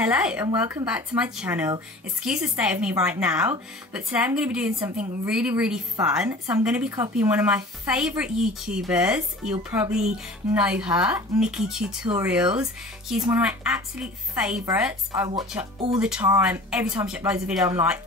Hello and welcome back to my channel. Excuse the state of me right now, but today I'm going to be doing something really fun. So I'm going to be copying one of my favourite YouTubers. You'll probably know her, Nikkie Tutorials. She's one of my absolute favourites. I watch her all the time. Every time she uploads a video I'm like,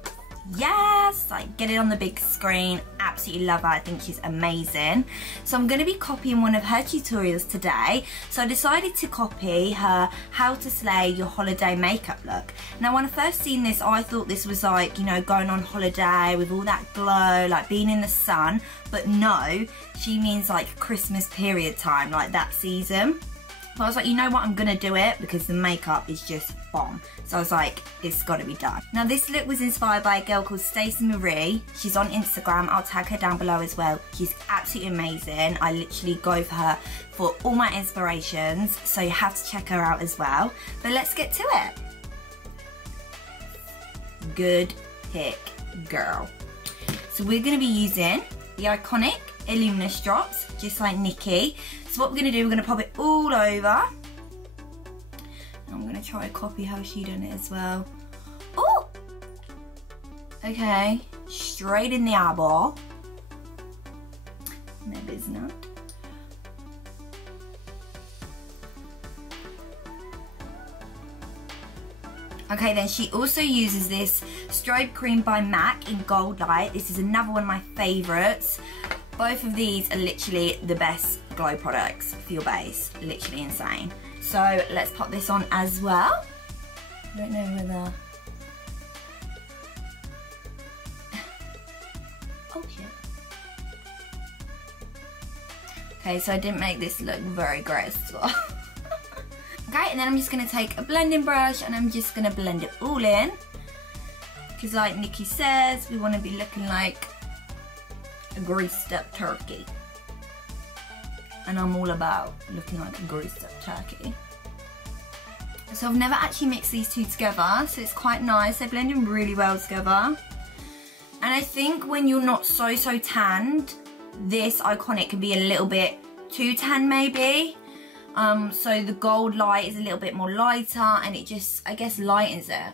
yes, like get it on the big screen. Absolutely love her. I think she's amazing. So I'm going to be copying one of her tutorials today. So I decided to copy her how to slay your holiday makeup look. Now when I first seen this, I thought this was like, you know, going on holiday with all that glow, like being in the sun. But no, she means like Christmas period time, like that season. So I was like, you know what, I'm gonna do it because the makeup is just bomb. So I was like, it's gotta be done. Now this look was inspired by a girl called Stacey Marie. She's on Instagram, I'll tag her down below as well. She's absolutely amazing. I literally go for her for all my inspirations. So you have to check her out as well. But let's get to it. Good pick, girl. So we're gonna be using the iconic Luminous drops, just like Nikkie. So what we're going to do, we're going to pop it all over. I'm going to try to copy how she done it as well. Oh! Okay, straight in the eyeball. Maybe it's not. Okay, then she also uses this Strobe Cream by MAC in Gold Light. This is another one of my favourites. Both of these are literally the best glow products for your base. Literally insane. So let's pop this on as well. I don't know whether... oh shit. Okay, so I didn't make this look very graceful. Okay, and then I'm just going to take a blending brush and I'm just going to blend it all in. Because like Nikkie says, we want to be looking like a greased up turkey. And I'm all about looking like a greased up turkey. So I've never actually mixed these two together, so it's quite nice. They're blending really well together. And I think when you're not so tanned, this iconic can be a little bit too tan maybe. So the gold light is a little bit more lighter and it just, I guess, lightens it.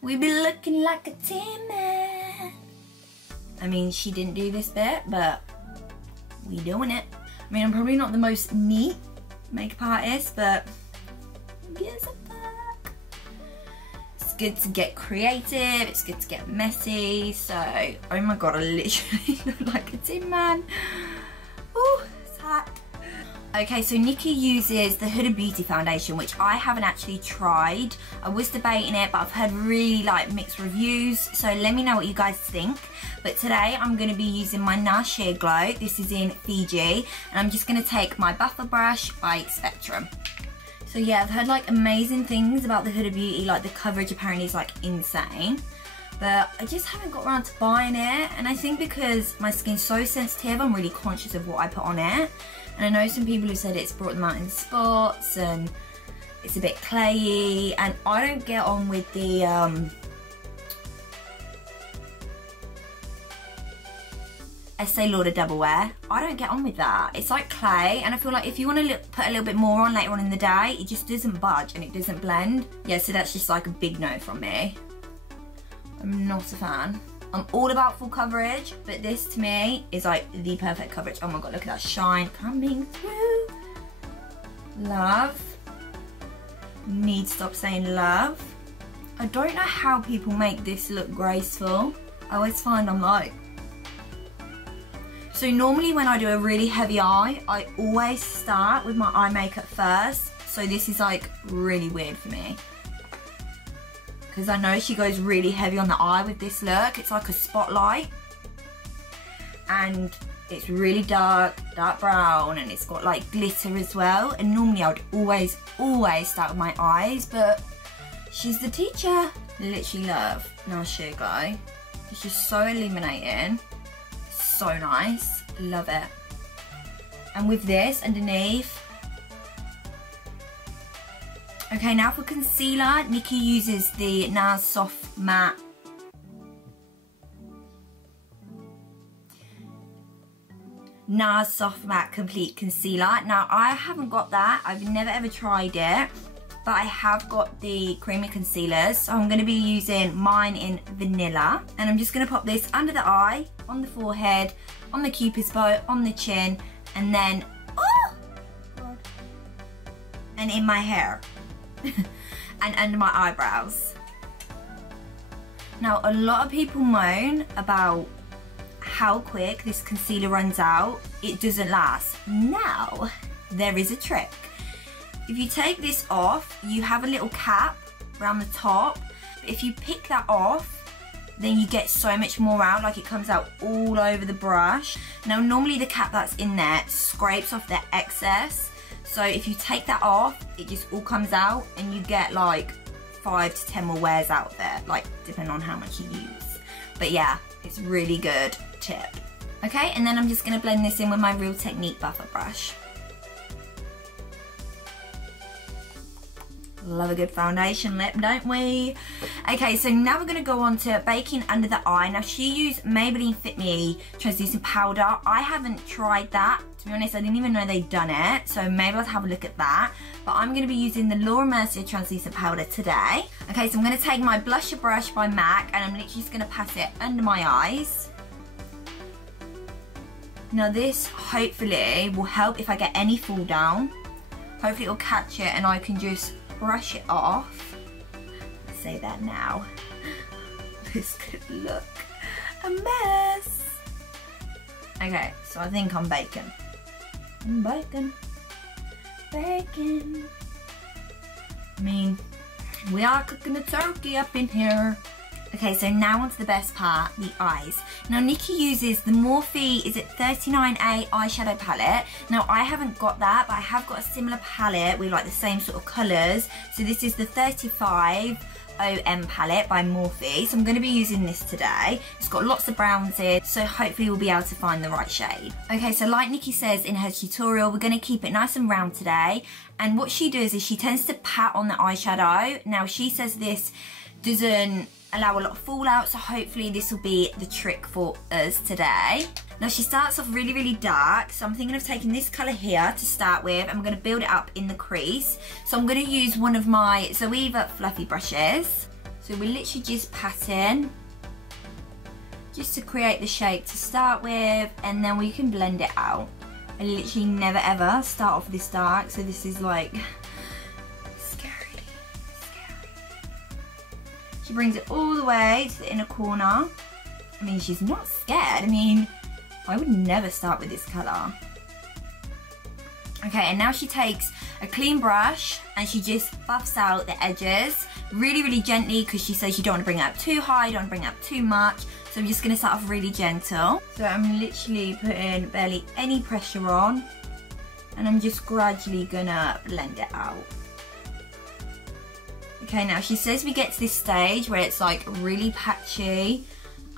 We be looking like a team man. I mean, she didn't do this bit, but we doing it. I mean, I'm probably not the most neat makeup artist, but who gives a fuck? It's good to get creative, it's good to get messy, so, oh my god, I literally look like a tin man. Ooh, it's hot. Okay, so Nikkie uses the Huda Beauty foundation, which I haven't actually tried. I was debating it, but I've heard really like mixed reviews, so let me know what you guys think. But today I'm going to be using my NARS Sheer Glow. This is in Fiji, and I'm just going to take my buffer brush by Spectrum. So yeah, I've heard like amazing things about the Huda Beauty, like the coverage apparently is like insane. But I just haven't got around to buying it, and I think because my skin's so sensitive, I'm really conscious of what I put on it. And I know some people who said it's brought them out in spots and it's a bit clayey, and I don't get on with the Estee Lauder Double Wear. I don't get on with that. It's like clay, and I feel like if you want to put a little bit more on later on in the day, it just doesn't budge and it doesn't blend. Yeah, so that's just like a big no from me. I'm not a fan. I'm all about full coverage, but this to me is like the perfect coverage. Oh my god, look at that shine coming through. Love. Need to stop saying love. I don't know how people make this look graceful. I always find I'm like... So normally when I do a really heavy eye, I always start with my eye makeup first. So this is like really weird for me. Because I know she goes really heavy on the eye with this look. It's like a spotlight. And it's really dark brown, and it's got like glitter as well. And normally I would always start with my eyes, but she's the teacher. Literally love NARS Sheer Glow. It's just so illuminating. So nice. Love it. And with this underneath. Okay, now for concealer, Nikkie uses the NARS Soft Matte NARS Soft Matte Complete Concealer. Now, I haven't got that. I've never ever tried it. but I have got the creamy concealers, so I'm going to be using mine in Vanilla. And I'm just going to pop this under the eye, on the forehead, on the cupid's bow, on the chin, and then, oh God, and in my hair and under my eyebrows. Now, a lot of people moan about how quick this concealer runs out. It doesn't last. Now, there is a trick. If you take this off, you have a little cap around the top. But if you pick that off, then you get so much more out, like it comes out all over the brush. Now, normally the cap that's in there scrapes off the excess. So if you take that off, it just all comes out and you get like 5 to 10 more wears out there, like depending on how much you use. But yeah, it's really good tip. Okay, and then I'm just gonna blend this in with my Real Technique buffer brush. Love a good foundation lip, don't we? Okay, so now we're going to go on to baking under the eye. Now, she used Maybelline Fit Me translucent powder. I haven't tried that. To be honest, I didn't even know they'd done it. So maybe I'll have a look at that. But I'm going to be using the Laura Mercier translucent powder today. Okay, so I'm going to take my blusher brush by MAC and I'm literally just going to pat it under my eyes. Now, this hopefully will help if I get any fall down. Hopefully it will catch it and I can just brush it off. I say that now. This could look a mess. Okay, so I think I'm baking. I'm baking. Baking. I mean, we are cooking a turkey up in here. Okay, so now onto the best part, the eyes. Now, Nikki uses the Morphe, is it 39A eyeshadow palette. Now, I haven't got that, but I have got a similar palette with like the same sort of colours. So this is the 35 OM palette by Morphe. So I'm going to be using this today. It's got lots of browns in, so hopefully we'll be able to find the right shade. Okay, so like Nikki says in her tutorial, we're going to keep it nice and round today. And what she does is she tends to pat on the eyeshadow. Now, she says this doesn't allow a lot of fallout, so hopefully this will be the trick for us today. Now, she starts off really, really dark, so I'm thinking of taking this colour here to start with. I'm going to build it up in the crease. So I'm going to use one of my Zoeva fluffy brushes. So we're literally just patting, just to create the shape to start with, and then we can blend it out. I literally never ever start off this dark, so this is like scary. She brings it all the way to the inner corner. I mean, she's not scared. I mean, I would never start with this colour. Okay, and now she takes a clean brush and she just buffs out the edges really, really gently, because she says you don't want to bring it up too high, you don't want to bring it up too much. So I'm just going to start off really gentle. So I'm literally putting barely any pressure on, and I'm just gradually going to blend it out. Okay, now she says we get to this stage where it's like really patchy,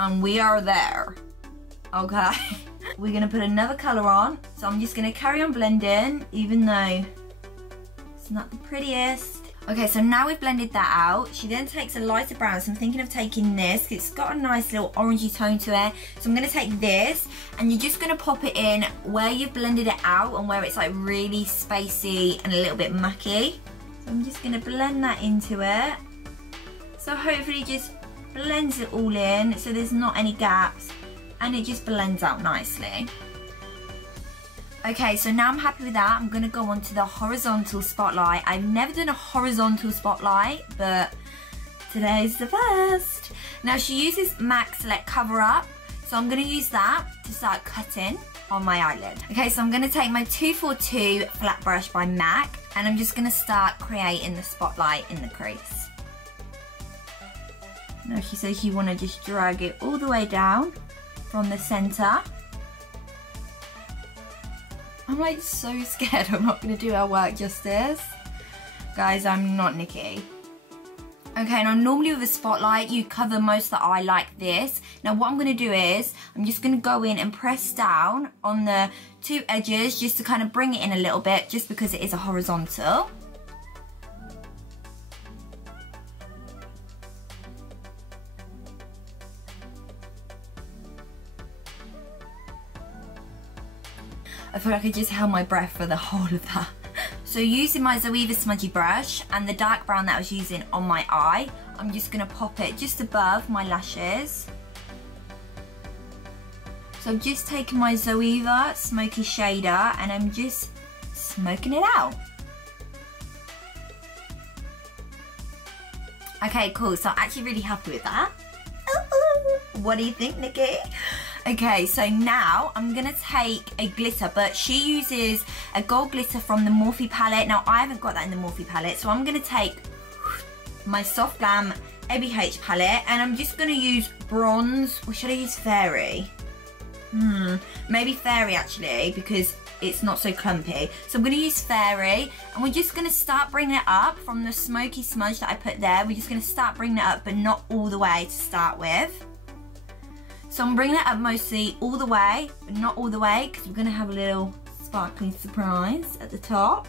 and we are there. Okay, we're gonna put another colour on, so I'm just gonna carry on blending, even though it's not the prettiest. Okay, so now we've blended that out. She then takes a lighter brown, so I'm thinking of taking this, 'cause it's got a nice little orangey tone to it. So I'm gonna take this, and you're just gonna pop it in where you've blended it out and where it's like really spacey and a little bit mucky. So I'm just gonna blend that into it. So hopefully it just blends it all in, so there's not any gaps, and it just blends out nicely. Okay, so now I'm happy with that. I'm gonna go on to the horizontal spotlight. I've never done a horizontal spotlight, but today's the first. Now, she uses MAC Select Cover Up, so I'm gonna use that to start cutting on my eyelid. Okay, so I'm gonna take my 242 flat brush by MAC, and I'm just gonna start creating the spotlight in the crease. Now, she says you wanna just drag it all the way down from the center. I'm like so scared I'm not gonna do our work justice. Guys, I'm not Nikki. Okay, now normally with a spotlight, you cover most of the eye like this. Now what I'm gonna do is, I'm just gonna go in and press down on the two edges just to kind of bring it in a little bit, just because it is a horizontal. I feel like I just held my breath for the whole of that So using my Zoeva smudgy brush and the dark brown that I was using on my eye, I'm just going to pop it just above my lashes. So I'm just taking my Zoeva smoky shader and I'm just smoking it out. Okay, cool, so I'm actually really happy with that. What do you think, Nikki? Okay, so now I'm gonna take a glitter, but she uses a gold glitter from the Morphe palette. Now I haven't got that in the Morphe palette, so I'm gonna take my Soft Glam ABH palette and I'm just gonna use bronze, or should I use fairy? Maybe fairy actually, because it's not so clumpy. So I'm gonna use fairy and we're just gonna start bringing it up from the smoky smudge that I put there. We're just gonna start bringing it up, but not all the way to start with. So I'm bringing it up mostly all the way, but not all the way, because we're gonna have a little sparkling surprise at the top.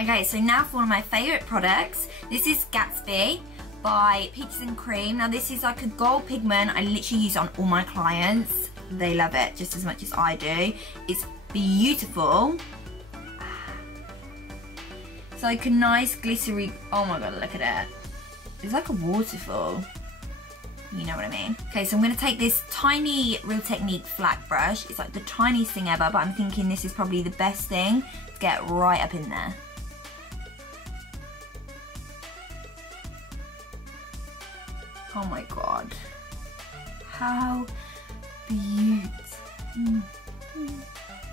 Okay, so now for one of my favorite products. This is Gatsby by Peaches and Cream. Now this is like a gold pigment. I literally use it on all my clients. They love it just as much as I do. It's beautiful. It's like a nice glittery, oh my god, look at it. It's like a waterfall. You know what I mean. Okay, so I'm going to take this tiny Real Technique flat brush. It's like the tiniest thing ever, but I'm thinking this is probably the best thing to get right up in there. Oh my god. How beautiful.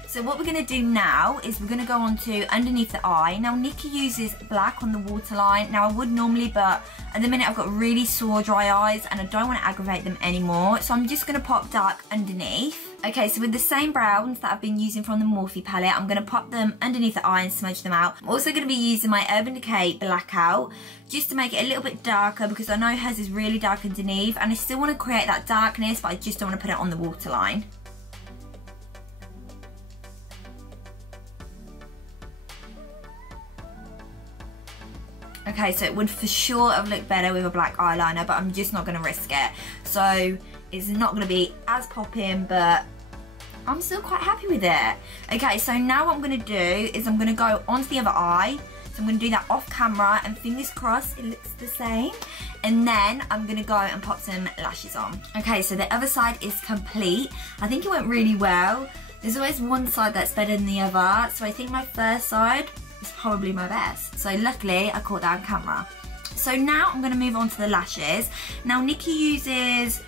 So what we're going to do now is we're going to go on to underneath the eye. Now Nikki uses black on the waterline. Now I would normally, but at the minute I've got really sore dry eyes and I don't want to aggravate them anymore. So I'm just going to pop dark underneath. Okay, so with the same browns that I've been using from the Morphe palette, I'm going to pop them underneath the eye and smudge them out. I'm also going to be using my Urban Decay Blackout just to make it a little bit darker, because I know hers is really dark underneath and I still want to create that darkness, but I just don't want to put it on the waterline. Okay, so it would for sure have looked better with a black eyeliner, but I'm just not going to risk it. So it's not going to be as popping, but I'm still quite happy with it. Okay, so now what I'm going to do is I'm going to go onto the other eye. So I'm going to do that off camera and fingers crossed it looks the same. And then I'm going to go and pop some lashes on. Okay, so the other side is complete. I think it went really well. There's always one side that's better than the other. So I think my first side is probably my best. So luckily I caught that on camera. So now I'm going to move on to the lashes. Now Nikki uses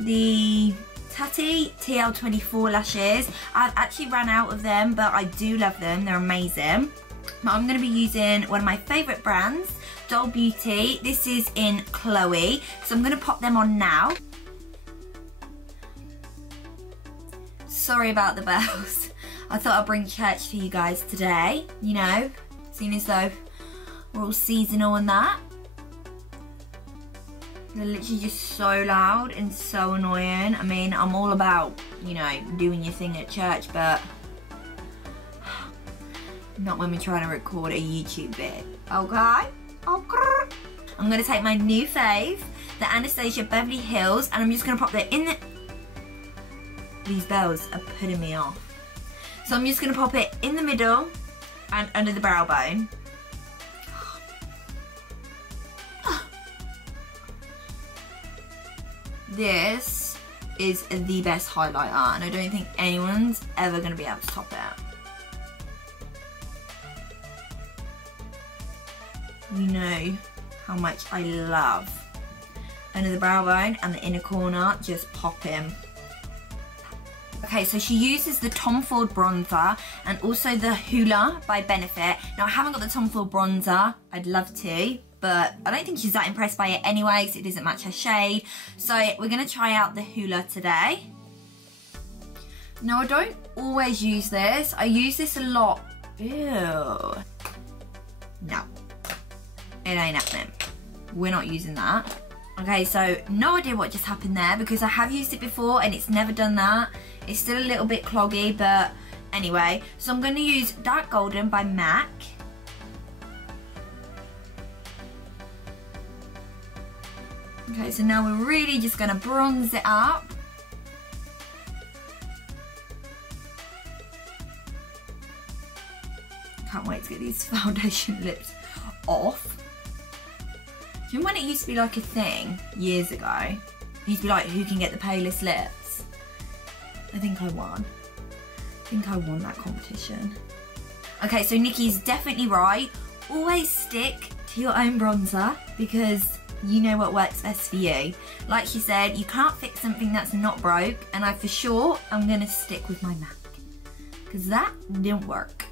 the Tati TL24 lashes. I've actually ran out of them, but I do love them. They're amazing. But I'm going to be using one of my favourite brands, Doll Beauty. This is in Chloe. So I'm going to pop them on now. Sorry about the bells. I thought I'd bring church to you guys today, you know, seeing as though we're all seasonal and that. They're literally just so loud and so annoying. I mean, I'm all about, you know, doing your thing at church, but not when we're trying to record a YouTube bit, okay? Okay. I'm going to take my new fave, the Anastasia Beverly Hills, and I'm just going to pop that in the... These bells are putting me off. So I'm just going to pop it in the middle and under the brow bone. This is the best highlighter and I don't think anyone's ever going to be able to top it. You know how much I love under the brow bone and the inner corner, just pop him. Okay, so she uses the Tom Ford bronzer and also the Hoola by Benefit. Now I haven't got the Tom Ford bronzer, I'd love to, but I don't think she's that impressed by it anyway because it doesn't match her shade. So we're going to try out the Hoola today. Now I don't always use this, I use this a lot. Ew. No, it ain't happening. We're not using that. Okay, so no idea what just happened there because I have used it before and it's never done that. It's still a little bit cloggy, but anyway. So I'm going to use Dark Golden by MAC. Okay, so now we're really just going to bronze it up. can't wait to get these foundation lips off. Do you remember when it used to be like a thing years ago? It used to be like, who can get the palest lips? I think I won. I think I won that competition. Okay, so Nikki's definitely right. Always stick to your own bronzer because you know what works best for you. Like she said, you can't fix something that's not broke, and I'm gonna stick with my MAC because that didn't work.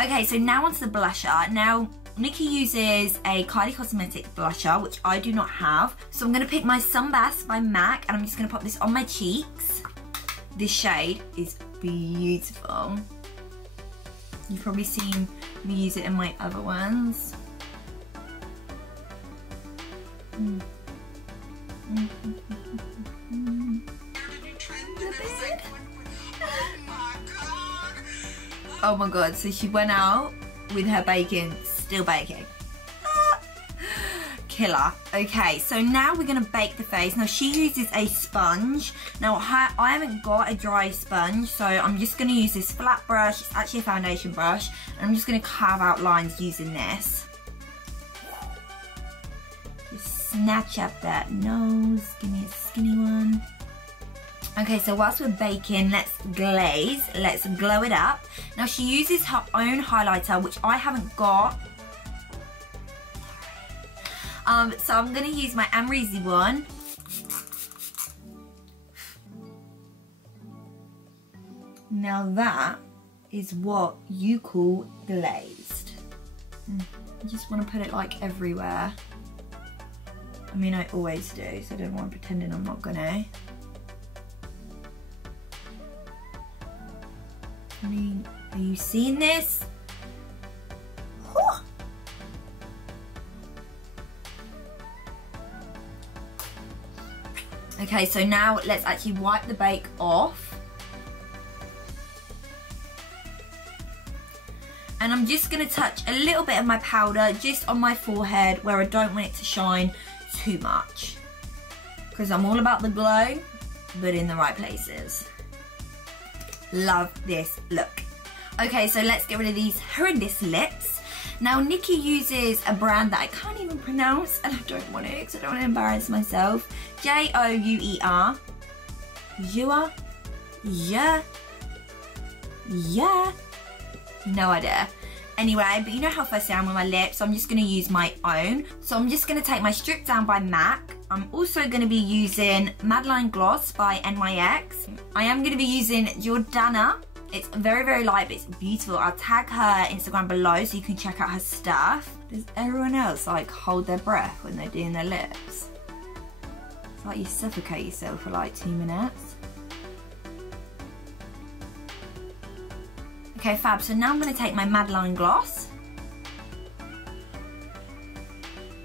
Okay, so now onto the blusher. Now, Nikki uses a Kylie Cosmetics blusher, which I do not have. So I'm gonna pick my Sunbask by MAC, and I'm just gonna pop this on my cheeks. This shade is beautiful. You've probably seen me use it in my other ones. Oh my god, so she went out with her bacon, still baking. Killer. Okay, so now we're gonna bake the face. Now she uses a sponge. Now I haven't got a dry sponge, so I'm just gonna use this flat brush. It's actually a foundation brush, and I'm just gonna carve out lines using this. Just snatch up that nose. Give me a skinny one. Okay, so whilst we're baking, let's glaze. Let's glow it up. Now she uses her own highlighter, which I haven't got. So I'm gonna use my Amrezy one. Now that is what you call glazed. I just want to put it like everywhere. I mean, I always do, so I don't want to pretending I'm not gonna. I mean, are you seeing this? Whew. Okay, so now let's actually wipe the bake off. And I'm just gonna touch a little bit of my powder just on my forehead where I don't want it to shine too much. Because I'm all about the glow, but in the right places. Love this look. Okay, so let's get rid of these horrendous lips. Now Nikki uses a brand that I can't even pronounce, and I don't want to because I don't want to embarrass myself. J-O-U-E-R. Jua? Yeah. Yeah. No idea. Anyway, but you know how fussy I am with my lips, so I'm just going to use my own. So I'm just going to take my Strip Down by MAC. I'm also going to be using Madeline Gloss by NYX. I am going to be using Jordana. It's very, very light, but it's beautiful. I'll tag her Instagram below so you can check out her stuff. Does everyone else like hold their breath when they're doing their lips? It's like you suffocate yourself for like 2 minutes. Okay, fab. So now I'm going to take my Madeline Gloss.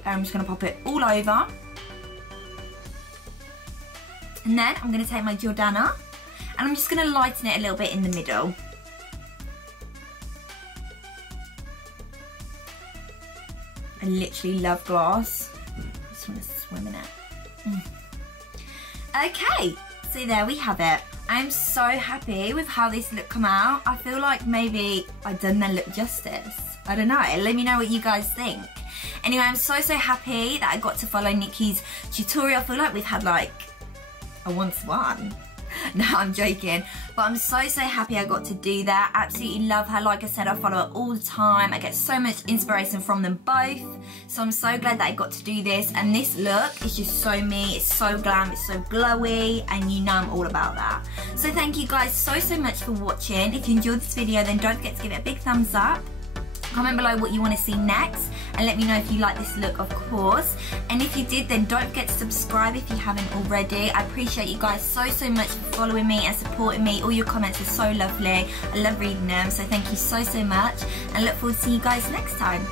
And I'm just going to pop it all over. And then I'm going to take my Jordana. And I'm just going to lighten it a little bit in the middle. I literally love gloss. I just want to swim in it. Okay, so there we have it. I'm so happy with how this look come out. I feel like maybe I've done the look justice. I don't know. Let me know what you guys think. Anyway, I'm so happy that I got to follow Nikki's tutorial. I feel like we've had like a 1-to-1. No, I'm joking. But I'm so happy I got to do that. Absolutely love her. Like I said, I follow her all the time. I get so much inspiration from them both. So I'm so glad that I got to do this. And this look is just so me. It's so glam. It's so glowy. And you know I'm all about that. So thank you guys so much for watching. If you enjoyed this video, then don't forget to give it a big thumbs up. Comment below what you want to see next, and let me know if you like this look, of course. And if you did, then don't forget to subscribe if you haven't already. I appreciate you guys so much for following me and supporting me. All your comments are so lovely. I love reading them, so thank you so much, and look forward to seeing you guys next time.